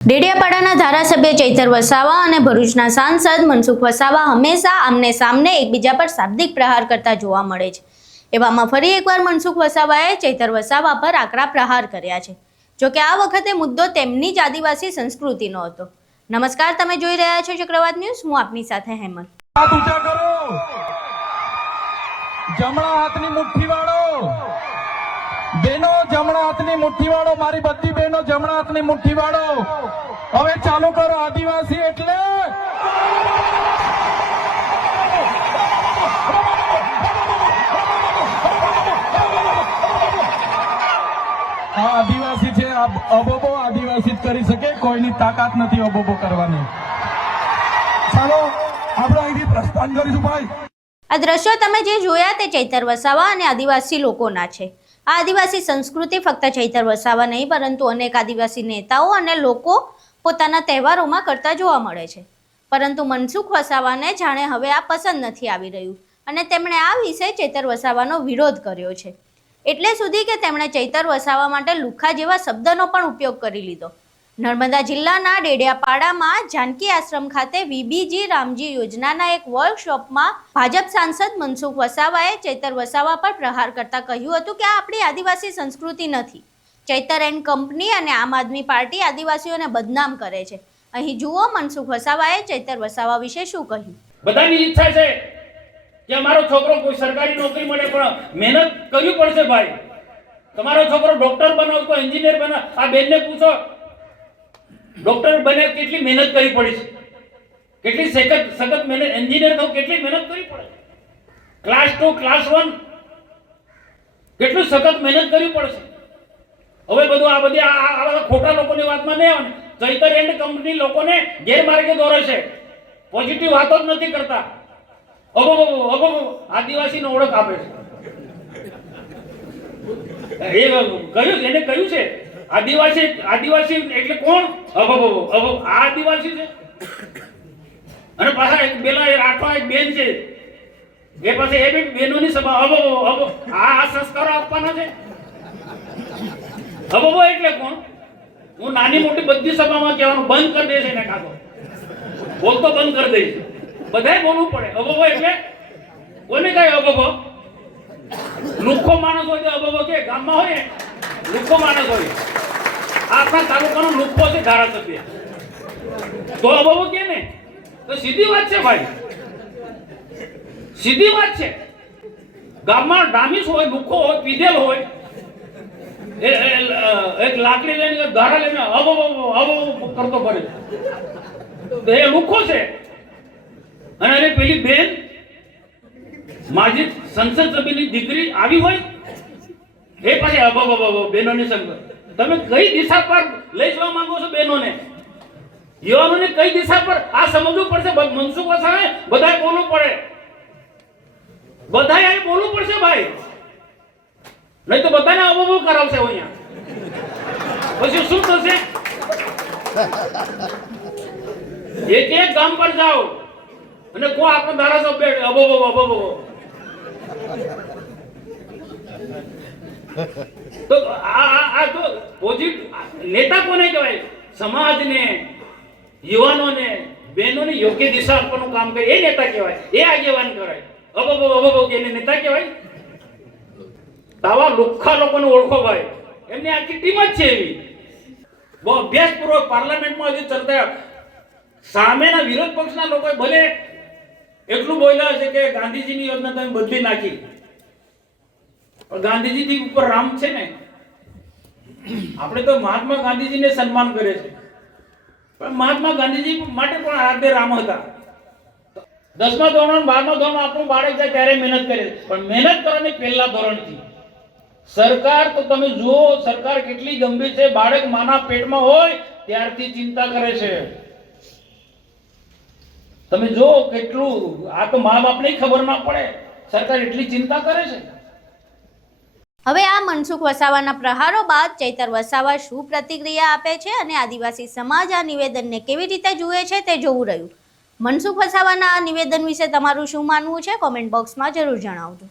ડેડિયાપાડાના ધારાસભ્ય ચૈતર વસાવા અને ભરૂચના સાંસદ મનસુખ વસાવા હંમેશા આમને સામને એકબીજા પર શાબ્દિક પ્રહાર કરતા જોવા મળે છે। એવામાં ફરી એકવાર મનસુખ વસાવાએ ચૈતર વસાવા પર આકરા પ્રહાર કર્યા છે। જો કે આ વખતે મુદ્દો તેમની જ આદિવાસી સંસ્કૃતિનો હતો। નમસ્કાર, તમે જોઈ રહ્યા છો ચક્રવાત ન્યૂઝ। હું આપની સાથે હેમંત। હાથ ઊંચા કરો, જમણા હાથની મુઠ્ઠી વાળો, બેનો જમણા હાથની મુઠ્ઠી વાળો, મારી બધી બહેનો જમણા હાથની મુઠ્ઠી વાળો। હવે ચાલુ કરો, આદિવાસી એટલે આ આદિવાસી છે, અબોબો આદિવાસી જ કરી શકે, કોઈની તાકાત નથી અબોબો કરવાની। ચાલો આપણે અહીંથી પ્રસ્થાન કરીશું ભાઈ। આ દ્રશ્યો તમે જે જોયા તે ચૈતર વસાવા અને આદિવાસી લોકોના છે। આ આદિવાસી સંસ્કૃતિ ફક્ત ચૈતર વસાવા નહીં પરંતુ અનેક આદિવાસી નેતાઓ અને લોકો પોતાના તહેવારોમાં કરતા જોવા મળે છે। પરંતુ મનસુખ વસાવાને જાણે હવે આ પસંદ નથી આવી રહ્યું અને તેમણે આ વિશે ચૈતર વસાવાનો વિરોધ કર્યો છે। એટલે સુધી કે તેમણે ચૈતર વસાવા માટે લુખ્ખા જેવા શબ્દનો પણ ઉપયોગ કરી લીધો। નર્મદા જિલ્લાના ડેડિયાપાડામાં જાનકી આશ્રમ ખાતે વીબીજી રામજી યોજનાના એક વર્કશોપમાં ભાજપ સાંસદ મનસુખ વસાવાએ ચૈતર વસાવા પર પ્રહાર કરતા કહ્યું હતું કે આ આપણી આદિવાસી સંસ્કૃતિ નથી। ચૈતર એન્ડ કંપની અને આમ આદમી પાર્ટી આદિવાસીઓને બદનામ કરે છે। અહીં જુઓ મનસુખ વસાવાએ ચૈતર વસાવા વિશે શું કહ્યું। બધાની ઈચ્છા છે કે અમારો છોકરો કોઈ સરકારી નોકરી મળે, પણ મહેનત કરવી પડશે ભાઈ। તમારો છોકરો ડોક્ટર બનાવ તો એન્જિનિયર બનાવ, આ બેનને પૂછો ડોક્ટર બને કેટલી મહેનત કરવી પડી છે, કેટલી સખત મહેનત, એન્જિનિયર થવું કેટલી મહેનત કરવી પડે, ક્લાસ 2 ક્લાસ 1 કેટલું સખત મહેનત કરવી પડશે। હવે બધું આ બધી આ ખોટા લોકોની વાતમાં નહીં આવે ને। ચૈતર એન્ડ કંપની લોકોને ગેરમાર્ગે દોરે છે, પોઝિટિવ વાતો જ નથી કરતા। આદિવાસીનો ઓળખ આપે છે, એ કહ્યું, એને કહ્યું છે આદિવાસી એટલે કોણ? આ આદિવાસી છે। અને પાછા એક બેલા આઠવા એક બેન છે, એ પાસે એ બી બેનોની સભા આ સંસ્કારો આપવાના છે। એટલે કોણ? હું નાની મોટી બધી સભામાં કહેવાનું બંધ કરી દે છે ને, કાતો બોલતો બંધ કરી દઈશ, બધાય બોલવું પડે। એટલે કોને કઈ લુખ્ખો માણસ હોય તો અબોબો કે, ગામમાં હોય ને લુખ્ખો માણસ હોય, આપણા તાલુકાનો લુખ્ખો છે ધારાસભ્ય, તો અબોબો કે ને, તો સીધી વાત છે ભાઈ, સીધી વાત છે। ગામમાં ડામીસ હોય, લુખ્ખો હોય, પીધેલ હોય, એક લાકડી લઈને ધારા લઈને અબોબો કરતો પડે, તો એ લુખ્ખો છે। અને પેલી બેન માજી સંસદ સભ્યની દીકરી આવી હોય, એ પાછી બહેનોની સંગત, તમે કઈ દિશા પર લઈ જવા માંગો છો બહેનોને, યુવાનોને કઈ દિશા પર? આ સમજવું પડશે। મનસુખ વસાવાએ બધાએ બોલવું પડે, બધાએ અહીં બોલવું પડશે ભાઈ, નહીં તો બધાને અબોબો કરાવશે અહીંયા, પછી શું થશે? એક ગામ પર જાઓ અને કો આપણો ધારાસભ્ય અબોબો, તો આ તો પોઝિટિવ નેતા કોને કહેવાય? સમાજને, યુવાનોને, બહેનોને યોગ્ય દિશા આપવાનું કામ કરે એ નેતા કહેવાય, એ આગેવાન કહેવાય। અબોબો કે એને નેતા કહેવાય? આવા લુખ્ખા લોકોને ઓળખો ભાઈ, એમની આખી ટીમ જ છે એવી। બહુ અભ્યાસપૂર્વક પાર્લામેન્ટમાં હજી ચર્ચા, સામેના વિરોધ પક્ષના લોકોએ ભલે એટલું બોલ્યા છે કે ગાંધીજીની યોજના તમે બદલી નાખી, પણ ગાંધીજી ઉપર રામ છે ને, આપણે તો મહાત્મા ગાંધીજીને સન્માન કરે છે, પણ મહાત્મા ગાંધીજી માટે પણ આદ્ય રામ હતા। 10મા ધોરણ 12મા ધોરણ આપણું બાળક જાય ત્યારે મહેનત કરે, પણ મહેનત કરવાની પહેલા ધોરણથી સરકાર, તો તમે જુઓ સરકાર કેટલી ગંભીર છે। બાળક માના પેટમાં હોય ત્યારથી ચિંતા કરે છે, તમે જો કેટલું, આ તો મા બાપને ખબર ના પડે, સરકાર એટલી ચિંતા કરે છે। હવે આ મનસુખ વસાવાના પ્રહારો બાદ ચૈતર વસાવા શું પ્રતિક્રિયા આપે છે અને આદિવાસી સમાજ આ નિવેદનને કેવી રીતે જુએ છે તે જોવું રહ્યું। મનસુખ વસાવાના આ નિવેદન વિશે તમારું શું માનવું છે? કોમેન્ટ બોક્સમાં જરૂર જણાવજો।